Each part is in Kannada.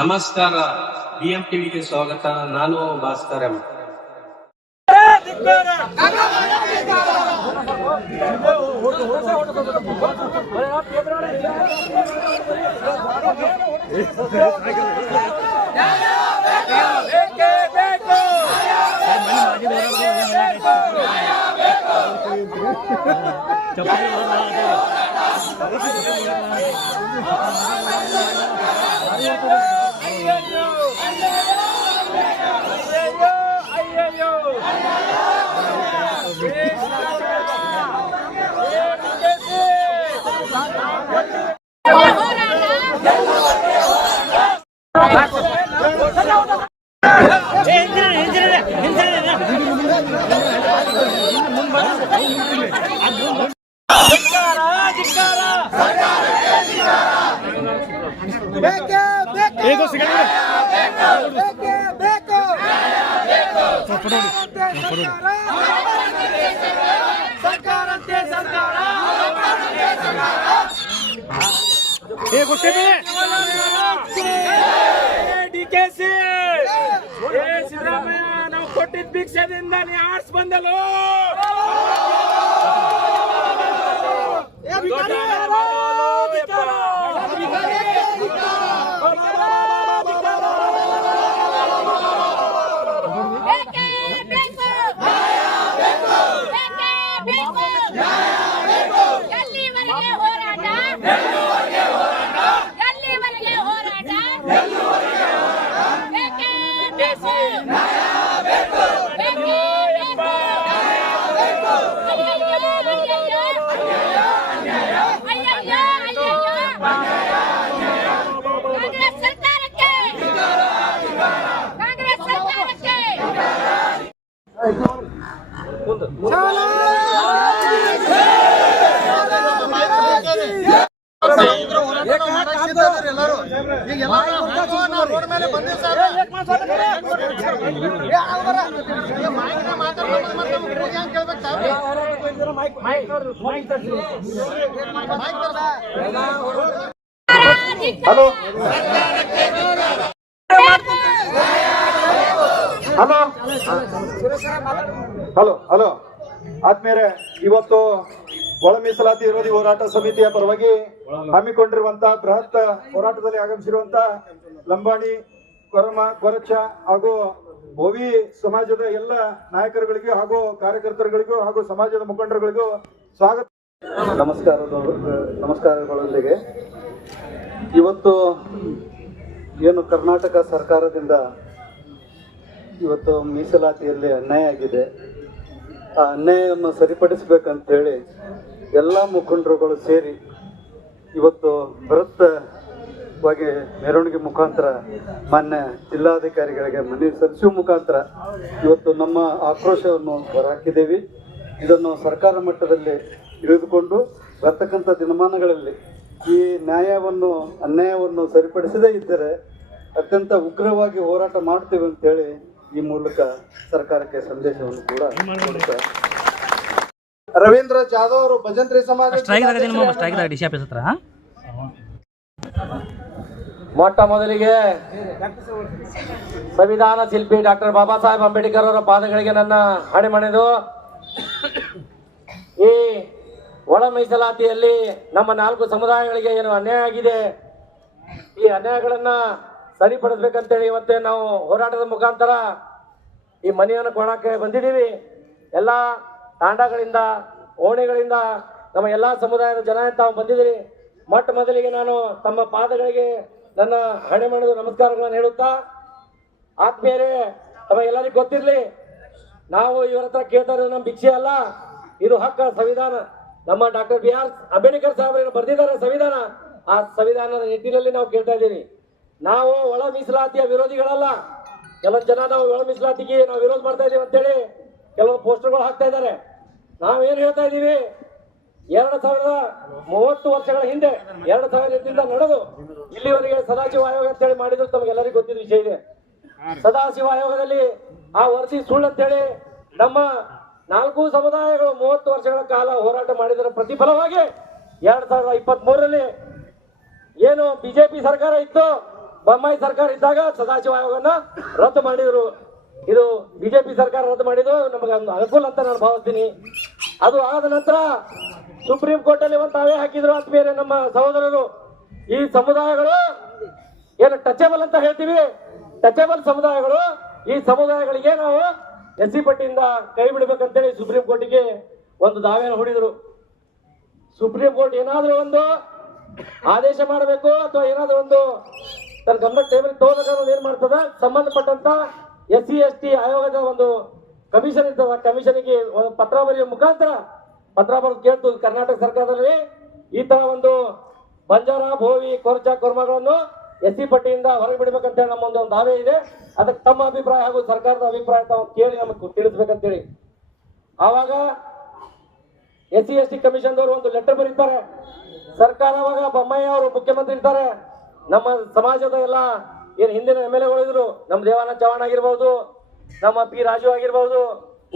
ನಮಸ್ಕಾರ, ಬಿಎಂ ಟಿವಿಗೆ ಸ್ವಾಗತ. ನಾನು ಭಾಸ್ಕರ್ ಎಂ. ಡಿಕೆಸಿ ಸಿದ್ದರಾಮಯ್ಯ ನಾವು ಕೊಟ್ಟಿದ್ದ ಭಿಕ್ಷದಿಂದ ನೀ ಆರ್ಸ್ ಬಂದಲು ಹಲೋ ಹಲೋ ಹಲೋ ಹಲೋ ಆದ್ಮೇಲೆ ಇವತ್ತು ಒಳ ಮೀಸಲಾತಿ ವಿರೋಧಿ ಹೋರಾಟ ಸಮಿತಿಯ ಪರವಾಗಿ ಹಮ್ಮಿಕೊಂಡಿರುವಂತಹ ಬೃಹತ್ ಹೋರಾಟದಲ್ಲಿ ಆಗಮಿಸಿರುವಂತಹ ಲಂಬಾಣಿ ಕೊರಚ ಹಾಗೂ ಭೋವಿ ಸಮಾಜದ ಎಲ್ಲ ನಾಯಕರುಗಳಿಗೂ ಹಾಗೂ ಕಾರ್ಯಕರ್ತರುಗಳಿಗೂ ಹಾಗೂ ಸಮಾಜದ ಮುಖಂಡರುಗಳಿಗೂ ಸ್ವಾಗತ. ನಮಸ್ಕಾರಗಳೊಂದಿಗೆ ಇವತ್ತು ಏನು ಕರ್ನಾಟಕ ಸರ್ಕಾರದಿಂದ ಇವತ್ತು ಮೀಸಲಾತಿಯಲ್ಲಿ ಅನ್ಯಾಯ ಆಗಿದೆ, ಆ ಅನ್ಯಾಯವನ್ನು ಸರಿಪಡಿಸಬೇಕಂತೇಳಿ ಎಲ್ಲ ಮುಖಂಡರುಗಳು ಸೇರಿ ಇವತ್ತು ಬೃಹತ್ವಾಗಿ ಮೆರವಣಿಗೆ ಮುಖಾಂತರ ಮಾನ್ಯ ಜಿಲ್ಲಾಧಿಕಾರಿಗಳಿಗೆ ಮನವಿ ಸಲ್ಲಿಸುವ ಮುಖಾಂತರ ಇವತ್ತು ನಮ್ಮ ಆಕ್ರೋಶವನ್ನು ಹೊರಹಾಕಿದ್ದೇವೆ. ಇದನ್ನು ಸರ್ಕಾರ ಮಟ್ಟದಲ್ಲಿ ತಿಳಿದುಕೊಂಡು ಬರ್ತಕ್ಕಂಥ ದಿನಮಾನಗಳಲ್ಲಿ ಈ ಅನ್ಯಾಯವನ್ನು ಸರಿಪಡಿಸದೇ ಇದ್ದರೆ ಅತ್ಯಂತ ಉಗ್ರವಾಗಿ ಹೋರಾಟ ಮಾಡ್ತೇವೆ ಅಂತೇಳಿ ಈ ಮೂಲಕ ಸರ್ಕಾರಕ್ಕೆ ಸಂದೇಶವನ್ನು ಕೂಡ ಕೊಡುತ್ತಾರೆ. ರವೀಂದ್ರ ಜಾಧವ್ ಅವರು ಭಜಂತ್ರಿ ಸಮಾಜ ಮೊಟ್ಟ ಮೊದಲಿಗೆ ಸಂವಿಧಾನ ಶಿಲ್ಪಿ ಡಾಕ್ಟರ್ ಬಾಬಾ ಸಾಹೇಬ್ ಅಂಬೇಡ್ಕರ್ ಅವರ ಪಾದಗಳಿಗೆ ನನ್ನ ಹಣೆಮಣೆದು ಈ ಒಳ ಮೀಸಲಾತಿಯಲ್ಲಿ ನಮ್ಮ 4 ಸಮುದಾಯಗಳಿಗೆ ಏನು ಅನ್ಯಾಯ ಆಗಿದೆ, ಈ ಅನ್ಯಾಯಗಳನ್ನ ಸರಿಪಡಿಸ್ಬೇಕಂತೇಳಿ ಇವತ್ತೇ ನಾವು ಹೋರಾಟದ ಮುಖಾಂತರ ಈ ಮನೆಯನ್ನು ಕೊಡಕ್ಕೆ ಬಂದಿದ್ದೀವಿ. ಎಲ್ಲ ತಾಂಡಗಳಿಂದ ಓಣಿಗಳಿಂದ ನಮ್ಮ ಎಲ್ಲ ಸಮುದಾಯದ ಜನ ತಾವು ಬಂದಿದ್ದೀರಿ. ಮೊಟ್ಟ ಮೊದಲಿಗೆ ನಾನು ತಮ್ಮ ಪಾದಗಳಿಗೆ ನನ್ನ ಹಣೆಮಣೆದು ನಮಸ್ಕಾರಗಳನ್ನು ಹೇಳುತ್ತಾ, ಆತ್ಮೀಯರೇ, ತಮಗೆಲ್ಲರಿಗೂ ಗೊತ್ತಿರಲಿ, ನಾವು ಇವರ ಹತ್ರ ಕೇಳ್ತಾ ಇರೋದು ನಮ್ಮ ಭಿಕ್ಷೆ ಅಲ್ಲ, ಇದು ಹಕ್ಕ. ಸಂವಿಧಾನ ನಮ್ಮ ಡಾಕ್ಟರ್ BR ಅಂಬೇಡ್ಕರ್ ಸಾಹೇಬರು ಬರೆದಿದ್ದಾರೆ ಸಂವಿಧಾನ. ಆ ಸಂವಿಧಾನದ ನಿಟ್ಟಿನಲ್ಲಿ ನಾವು ಕೇಳ್ತಾ ಇದ್ದೀವಿ. ನಾವು ಒಳ ಮೀಸಲಾತಿಯ ವಿರೋಧಿಗಳಲ್ಲ. ಕೆಲವೊಂದು ಜನ ನಾವು ಒಳ ಮೀಸಲಾತಿಗೆ ನಾವು ವಿರೋಧ ಮಾಡ್ತಾ ಇದೀವಿ ಅಂತೇಳಿ ಕೆಲವೊಂದು ಪೋಸ್ಟರ್ಗಳು ಹಾಕ್ತಾ ಇದ್ದಾರೆ. ನಾವೇನು ಹೇಳ್ತಾ ಇದ್ದೀವಿ, 2030 ವರ್ಷಗಳ ಹಿಂದೆ 2000ರಿಂದ ನಡೆದು ಇಲ್ಲಿವರೆಗೆ ಸದಾಶಿವ ಆಯೋಗ ಅಂತೇಳಿ ಮಾಡಿದ್ರು ತಮಗೆಲ್ಲರಿಗೂ ಗೊತ್ತಿದ್ದ ವಿಷಯ ಇದೆ. ಸದಾಶಿವ ಆಯೋಗದಲ್ಲಿ ಆ ವರದಿ ಸುಳ್ಳು ಅಂತೇಳಿ ನಮ್ಮ 4 ಸಮುದಾಯಗಳು 30 ವರ್ಷಗಳ ಕಾಲ ಹೋರಾಟ ಮಾಡಿದರ ಪ್ರತಿಫಲವಾಗಿ 2023ರಲ್ಲಿ ಏನು ಬಿಜೆಪಿ ಸರ್ಕಾರ ಇತ್ತು ಬೊಮ್ಮಾಯಿ ಸರ್ಕಾರ ಇದ್ದಾಗ ಸದಾಶಿವ ಆಯೋಗನ ರದ್ದು ಮಾಡಿದ್ರು. ಇದು ಬಿಜೆಪಿ ಸರ್ಕಾರ ರದ್ದು ಮಾಡಿದ್ದು ನಮಗೆ ಒಂದು ಅನುಕೂಲ ಅಂತ ನಾನು ಭಾವಿಸ್ತೀನಿ. ಅದು ಆದ ನಂತರ ಸುಪ್ರೀಂ ಕೋರ್ಟ್ ಅಲ್ಲಿ ಒಂದು ತಾವೇ ಹಾಕಿದ್ರು ಆತ್ಮೀಯರೇ, ನಮ್ಮ ಸಹೋದರರು, ಈ ಸಮುದಾಯಗಳು ಏನು ಟಚೇಬಲ್ ಅಂತ ಹೇಳ್ತೀವಿ, ಟಚೇಬಲ್ ಸಮುದಾಯಗಳು, ಈ ಸಮುದಾಯಗಳಿಗೆ ನಾವು SC ಪಟ್ಟಿಯಿಂದ ಕೈ ಬಿಡಬೇಕಂತೇಳಿ ಸುಪ್ರೀಂ ಕೋರ್ಟಿಗೆ ಒಂದು ದಾವೆಯನ್ನು ಹೂಡಿದ್ರು. ಸುಪ್ರೀಂ ಕೋರ್ಟ್ ಏನಾದ್ರೂ ಒಂದು ಆದೇಶ ಮಾಡಬೇಕು ಅಥವಾ ಏನಾದ್ರೂ ಒಂದು ತನ್ನ ಗಮನ ಟೇಬಲ್ ತಗೋಬೇಕನ್ನೋದು ಏನ್ ಮಾಡ್ತದ, ಸಂಬಂಧಪಟ್ಟಂತ SC ST ಆಯೋಗದ ಒಂದು ಕಮಿಷನ್ ಇರ್ತದ, ಕಮಿಷನ್ಗೆ ಒಂದು ಪತ್ರ ಬರೆಯುವ ಮುಖಾಂತರ ಪತ್ರ ಬರೆದು ಕೇಳ್ತು ಕರ್ನಾಟಕ ಸರ್ಕಾರದಲ್ಲಿ ಈ ತರ ಒಂದು ಬಂಜಾರ, ಭೋವಿ, ಕೊರ್ಚ, ಕೊರ್ಮಗಳನ್ನು SC ಪಟ್ಟಿಯಿಂದ ಹೊರಗೆ ಬಿಡ್ಬೇಕಂತ ಹೇಳಿ ನಮ್ಮ ಒಂದು ದಾವೆ ಇದೆ. ಅದಕ್ಕೆ ತಮ್ಮ ಅಭಿಪ್ರಾಯ ಹಾಗೂ ಸರ್ಕಾರದ ಅಭಿಪ್ರಾಯ ತಾವು ಕೇಳಿ ನಮಗೆ ತಿಳಿಸ್ಬೇಕಂತೇಳಿ ಆವಾಗ SC ST ಕಮಿಷನ್ ದವರು ಒಂದು ಲೆಟರ್ ಬರೀತಾರೆ. ಸರ್ಕಾರ ಅವಾಗ ಬೊಮ್ಮಾಯಿ ಅವರು ಮುಖ್ಯಮಂತ್ರಿ ಇರ್ತಾರೆ. ನಮ್ಮ ಸಮಾಜದ ಎಲ್ಲ ಏನ್ ಹಿಂದಿನ MLA ಗಳು ಇದ್ರು, ನಮ್ಮ ದೇವಾನಂದ ಚವ್ಹಾಣ್ ಆಗಿರ್ಬಹುದು, ನಮ್ಮ P ರಾಜು ಆಗಿರ್ಬಹುದು,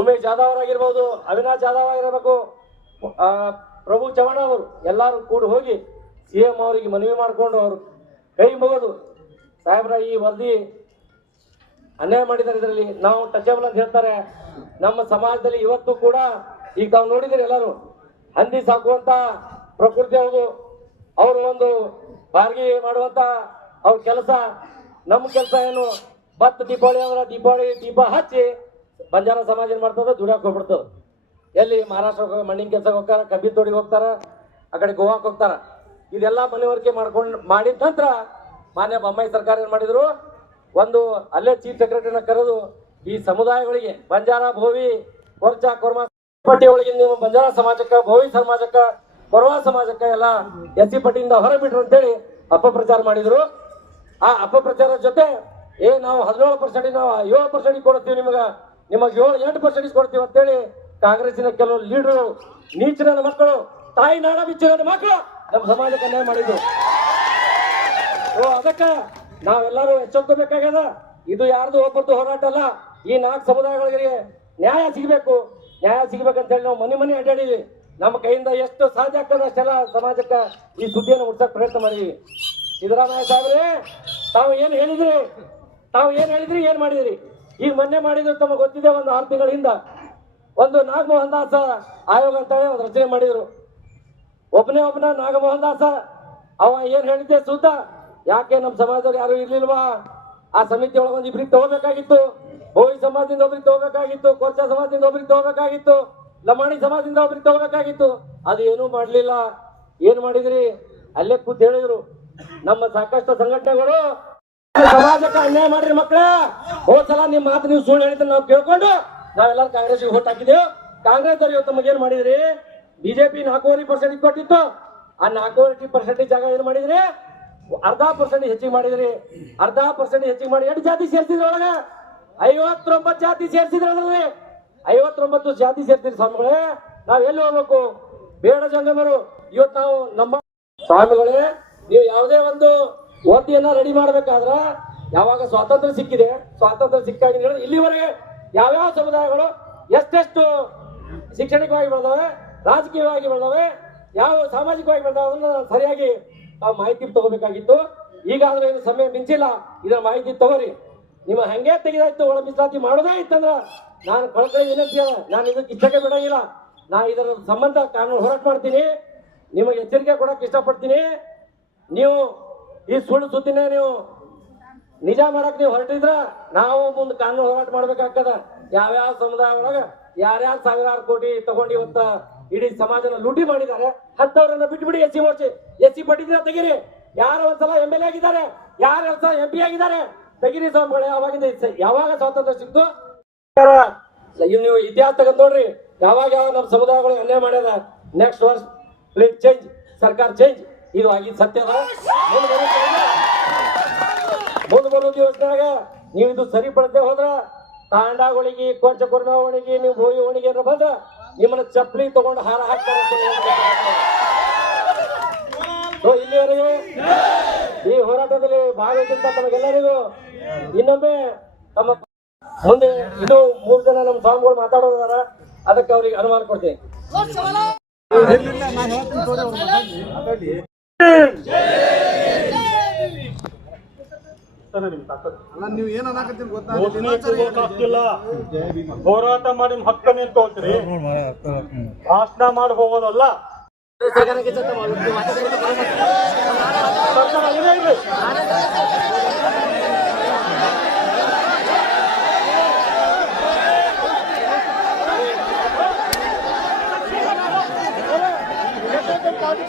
ಉಮೇಶ್ ಜಾಧವ್ ಅವರಾಗಿರ್ಬಹುದು, ಅವಿನಾಶ್ ಜಾಧವ್ ಆಗಿರಬೇಕು, ಪ್ರಭು ಚವ್ಹಾಣ್ ಅವರು ಎಲ್ಲಾರು ಕೂಡ ಹೋಗಿ CM ಅವರಿಗೆ ಮನವಿ ಮಾಡಿಕೊಂಡು ಅವರು ಕೈ ಮುಗಿದು, ಸಾಹೇಬ್ರ ಈ ವರದಿ ಅನ್ಯಾಯ ಮಾಡಿದ್ದಾರೆ, ಇದರಲ್ಲಿ ನಾವು ಟಚೇಬಲ್ ಅಂತ ಹೇಳ್ತಾರೆ. ನಮ್ಮ ಸಮಾಜದಲ್ಲಿ ಇವತ್ತು ಕೂಡ ಈಗ ತಾವು ನೋಡಿದಿರಿ ಎಲ್ಲರೂ ಹಂದಿ ಸಾಕುವಂತ ಪ್ರಕೃತಿ ಹೌದು. ಅವರು ಒಂದು ಬಾರ್ಗಿ ಮಾಡುವಂತ ಅವ್ರ ಕೆಲಸ, ನಮ್ಮ ಕೆಲಸ ಏನು, ಭತ್ತ ದೀಪಾವಳಿ ಅಂದ್ರೆ ದೀಪಾವಳಿ ದೀಪ ಹಚ್ಚಿ ಬಂಜಾರ ಸಮಾಜ ಏನ್ ಮಾಡ್ತದ, ದುಡಿಯಾಕ ಹೋಗ್ಬಿಡ್ತದ. ಎಲ್ಲಿ ಮಹಾರಾಷ್ಟ್ರ ಮಣ್ಣಿನ ಕೆಲಸಕ್ಕೆ ಹೋಗ್ತಾರ, ಕಬ್ಬಿ ತೋಡಿಗೆ ಹೋಗ್ತಾರ, ಆ ಕಡೆ ಗೋವಾಕ್ ಹೋಗ್ತಾರ. ಇದೆಲ್ಲ ಮನವರಿಕೆ ಮಾಡಿದ ನಂತರ ಮಾನ್ಯ ಬೊಮ್ಮಾಯಿ ಸರ್ಕಾರ ಏನ್ ಮಾಡಿದ್ರು, ಒಂದು ಅಲ್ಲೇ ಚೀಫ್ ಸೆಕ್ರೆಟರಿನ ಕರೆದು ಈ ಸಮುದಾಯಗಳಿಗೆ ಬಂಜಾರ, ಭೋವಿ, ಕೊರ್ಚ, ಕೊರ್ಮ ಪಟ್ಟಿ ಒಳಗೆ ನೀವು ಬಂಜಾರ ಸಮಾಜಕ್ಕೆ, ಭೋವಿ ಸಮಾಜಕ್ಕೆ, ಕೊರವಾ ಸಮಾಜಕ್ಕೆ ಎಲ್ಲ SC ಪಟ್ಟಿಯಿಂದ ಹೊರಬಿಟ್ರು ಅಂತೇಳಿ ಅಪಪ್ರಚಾರ ಮಾಡಿದ್ರು. ಆ ಅಪಪ್ರಚಾರದ ಜೊತೆ ನಾವು 17% ನಾವು 7% ಕೊಡ್ತೀವಿ, ನಿಮಗೆ 7-8% ಕೊಡ್ತೀವಿ ಅಂತೇಳಿ ಕಾಂಗ್ರೆಸ್ಸಿನ ಕೆಲವು ಲೀಡರು, ನೀಚಿನ ಮಕ್ಕಳು, ತಾಯಿ ನಾಡ ಬಿಚ್ಚಿನ ಮಕ್ಕಳು ನಮ್ಮ ಸಮಾಜಕ್ಕೆ ಅನ್ಯಾಯ ಮಾಡಿದ್ರು. ಅದಕ್ಕೆ ನಾವೆಲ್ಲರೂ ಎಚ್ಚೆತ್ಕೋಬೇಕಾಗ್ಯದ. ಇದು ಯಾರ್ದು ಒಬ್ಬರದ್ದು ಹೋರಾಟ ಅಲ್ಲ. ಈ 4 ಸಮುದಾಯಗಳಿಗೆ ನ್ಯಾಯ ಸಿಗಬೇಕು. ನ್ಯಾಯ ಸಿಗಬೇಕಂತ ಹೇಳಿ ನಾವು ಮನೆ ಅಡ್ಡಾಡಿದ್ವಿ. ನಮ್ಮ ಕೈಯಿಂದ ಎಷ್ಟು ಸಾಧ್ಯ ಆಗ್ತದೆ ಅಷ್ಟೆಲ್ಲ ಸಮಾಜಕ್ಕೆ ಈ ಸುದ್ದಿಯನ್ನು ಮುಟ್ಸಕ್ ಪ್ರಯತ್ನ ಮಾಡಿದ್ವಿ. ಸಿದ್ದರಾಮಯ್ಯ ಸಾಹೇಬ್ರೆ, ತಾವು ಏನ್ ಹೇಳಿದ್ರಿ, ಏನ್ ಮಾಡಿದ್ರಿ? ಈಗ ಮೊನ್ನೆ ಮಾಡಿದ್ರು, ತಮಗೆ ಗೊತ್ತಿದೆ, ಒಂದು 6 ತಿಂಗಳ ಹಿಂದ ಒಂದು ನಾಗಮೋಹನ್ ದಾಸ ಆಯೋಗ ಅಂತ ಹೇಳಿ ಒಂದು ರಚನೆ ಮಾಡಿದ್ರು. ಒಬ್ಬನ ನಾಗಮೋಹನ್ ದಾಸ ಅವ ಏನ್ ಹೇಳಿದ್ದೆ ಸುದ್ದ, ಯಾಕೆ ನಮ್ಮ ಸಮಾಜದವ್ರು ಯಾರು ಇರ್ಲಿಲ್ವಾ? ಆ ಸಮಿತಿ ಒಳಗೆ ಒಂದು ಇಬ್ರಿಗೆ ತಗೋಬೇಕಾಗಿತ್ತು, ಭೋವಿ ಸಮಾಜದಿಂದ ಒಬ್ರಿಗೆ ತಗೋಬೇಕಾಗಿತ್ತು, ಕೊರ್ಚ ಸಮಾಜದಿಂದ ಒಬ್ರಿಗೆ ತಗೋಬೇಕಾಗಿತ್ತು, ಲಮಾಣಿ ಸಮಾಜದಿಂದ ಒಬ್ರಿಗೆ ತಗೋಬೇಕಾಗಿತ್ತು. ಅದು ಏನೂ ಮಾಡ್ಲಿಲ್ಲ. ಏನ್ ಮಾಡಿದ್ರಿ? ಅಲ್ಲೇ ಕೂತ್ ಹೇಳಿದ್ರು, ನಮ್ಮ ಸಾಕಷ್ಟು ಸಂಘಟನೆಗಳು ಸಮಾಜಕ್ಕೆ ಅನ್ಯಾಯ ಮಾಡ್ರಿ ಮಕ್ಕಳೇ, ಹೋದ್ಸಲ ನಿಮ್ಮ ಮಾತು ನೀವು ಸುಳ್ಳು ಹೇಳಿದ್ರೆ ನಾವು ಕೇಳ್ಕೊಂಡು ನಾವೆಲ್ಲರೂ ಕಾಂಗ್ರೆಸ್ಗೆ ವೋಟ್ ಹಾಕಿದೆವು. ಕಾಂಗ್ರೆಸ್ ಅವ್ರು ಇವತ್ತು ನಮಗೇನ್ ಮಾಡಿದ್ರಿ? ಬಿಜೆಪಿ 4.5% ಕೊಟ್ಟಿತ್ತು. ಆ 4.5% ಜಾಗ ಏನ್ ಮಾಡಿದ್ರಿ? 0.5% ಹೆಚ್ಚಿಗೆ ಮಾಡಿದ್ರಿ. 0.5% ಹೆಚ್ಚಿಗೆ ಮಾಡಿ 8 ಜಾತಿ ಸೇರ್ಸಿದ್ರಿ. ಒಳಗೆ 59 ಜಾತಿ ಸೇರ್ಸಿದ್ರಿ. ಅದ್ರಲ್ಲಿ 59 ಜಾತಿ ಸೇರ್ಸಿದ್ರಿ. ಸ್ವಾಮಿಗಳೇ, ನಾವ್ ಎಲ್ಲಿ ಹೋಗ್ಬೇಕು? ಬೇಡ ಜಂಗಮರು, ಇವತ್ತು ನಾವು ನಮ್ಮ ಸ್ವಾಮಿಗಳೇ, ನೀವು ಯಾವುದೇ ಒಂದು ವರದಿಯನ್ನ ರೆಡಿ ಮಾಡ್ಬೇಕಾದ್ರ ಯಾವಾಗ ಸ್ವಾತಂತ್ರ್ಯ ಸಿಕ್ಕಿದೆ, ಸ್ವಾತಂತ್ರ್ಯ ಸಿಕ್ಕಾಗಿ ಇಲ್ಲಿವರೆಗೆ ಯಾವ್ಯಾವ ಸಮುದಾಯಗಳು ಎಷ್ಟೆಷ್ಟು ಶಿಕ್ಷಣಿಕವಾಗಿ ಬೆಳೆದವೆ, ರಾಜಕೀಯವಾಗಿ ಬೆಳೆದವೆ, ಯಾವ ಸಾಮಾಜಿಕವಾಗಿ ಬೆಳೆದವೆ ಅದನ್ನ ಸರಿಯಾಗಿ ನಾವು ಮಾಹಿತಿ ತಗೋಬೇಕಾಗಿತ್ತು. ಈಗಾದ್ರೂ ಇದು ಸಮಯ ಮಿಂಚಿಲ್ಲ, ಇದರ ಮಾಹಿತಿ ತಗೋರಿ. ನಿಮ್ಮ ಹಂಗೆ ತೆಗೆದಾಯ್ತು, ಒಳ ಮೀಸಲಾತಿ ಮಾಡೋದೇ ಇತ್ತಂದ್ರ ನಾನು ಕಳ್ಕೊಳ್ಳಿ ವಿನಂತಿ ಅದ, ನಾನು ಇದಕ್ಕೆ ಇಷ್ಟಕ್ಕೆ ಬಿಡಂಗಿಲ್ಲ. ನಾ ಇದರ ಸಂಬಂಧ ಕಾನೂನು ಹೋರಾಟ ಮಾಡ್ತೀನಿ. ನಿಮಗೆ ಎಚ್ಚರಿಕೆ ಕೊಡಕ್ಕೆ ಇಷ್ಟಪಡ್ತೀನಿ. ನೀವು ಈ ಸುಳ್ಳು ಸುದ್ದಿನೇ ನೀವು ನಿಜ ಮಾಡಕ್ ನೀವು ಹೊರಟಿದ್ರ ನಾವು ಮುಂದೆ ಕಾನೂನು ಹೋರಾಟ ಮಾಡ್ಬೇಕಾಗ್ತದ. ಯಾವ್ಯಾವ ಸಮುದಾಯ ಒಳಗ ಯಾರ್ಯಾರು ಸಾವಿರಾರು ಕೋಟಿ ತಗೊಂಡು ಇವತ್ತ ಇಡೀ ಸಮಾಜನ ಲೂಟಿ ಮಾಡಿದ್ದಾರೆ, ಅಂತವ್ರನ್ನ ಬಿಟ್ಬಿಡಿ. SC ಪಟ್ಟಿದ್ರೆ ತೆಗೀರಿ. ಯಾರು ಒಂದ್ಸಲ MLA ಆಗಿದ್ದಾರೆ, ಯಾರು ಒಂದ್ಸಲ MP ಆಗಿದ್ದಾರೆ, ತೆಗೀರಿ ಸ್ವಾಮಿಗಳೇ. ಅವಾಗಿಂದ ಯಾವಾಗ ಸ್ವಾತಂತ್ರ್ಯ ಸಿಕ್ತು ನೀವು ಇತಿಹಾಸ ತಗೊಂಡ್ ನೋಡ್ರಿ. ಯಾವಾಗ ನಮ್ಮ ಸಮುದಾಯಗಳು ಅನ್ಯಾಯ ಮಾಡ್ಯಾರ. ನೆಕ್ಸ್ಟ್ ವರ್ಷ ಪ್ಲೇಟ್ ಚೇಂಜ್, ಸರ್ಕಾರ ಚೇಂಜ್, ಇದು ಆಗಿದ್ ಸತ್ಯದ. ಮುಂದೆ ಬರೋ ದಿವಸದಾಗ ನೀವು ಇದು ಸರಿಪಡದೆ ಹೋದ್ರ ತಾಂಡಗಳಿಗೆ, ಕೊಂಚ ಕೊರ್ಮಗಳಿಗೆ, ನೀವು ಭೋಗಿ ಒಣಿಗೆ ಬಂದ್ರ ನಿಮ್ಮನ್ನ ಚಪ್ಪಲಿ ತಗೊಂಡು ಹಾರ ಹಾಕ್ತಾರೆ. ಇಲ್ಲಿವರೆಗೆ ಈ ಹೋರಾಟದಲ್ಲಿ ಭಾಗವಹಿಸಿದ ತಮಗೆಲ್ಲರಿಗೂ ಇನ್ನೊಮ್ಮೆ ತಮ್ಮ ಮುಂದೆ ಇನ್ನೂ 3 ಜನ ನಮ್ಮ ಸ್ವಾಮಿಗಳು ಮಾತಾಡೋದಾರ, ಅದಕ್ಕೆ ಅವ್ರಿಗೆ ಅನುಮಾನ ಕೊಡ್ತೀನಿ. ಅಷ್ಟೇ ನಿಮ್ ತಾಕತ್ತು. ಅಲ್ಲ ನೀವು ಏನ್ ಅನ್ನಕತ್ತೀನಿ ಗೊತ್ತಾ ಮೋಸ್ಟ್ಲಿ ಆಗ್ತಿಲ್ಲ. ಹೋರಾಟ ಮಾಡಿ ನಿಮ್ ಹಕ್ಕ ನಿಂತ್ಕೊಳ್ತೀರಿ, ಭಾಷಣ ಮಾಡಿ ಹೋಗೋದಲ್ಲ. ಸರ್ಕಾರ ಇದೆ ಇಲ್ಲಿ. ಪಾರ್ಟಿ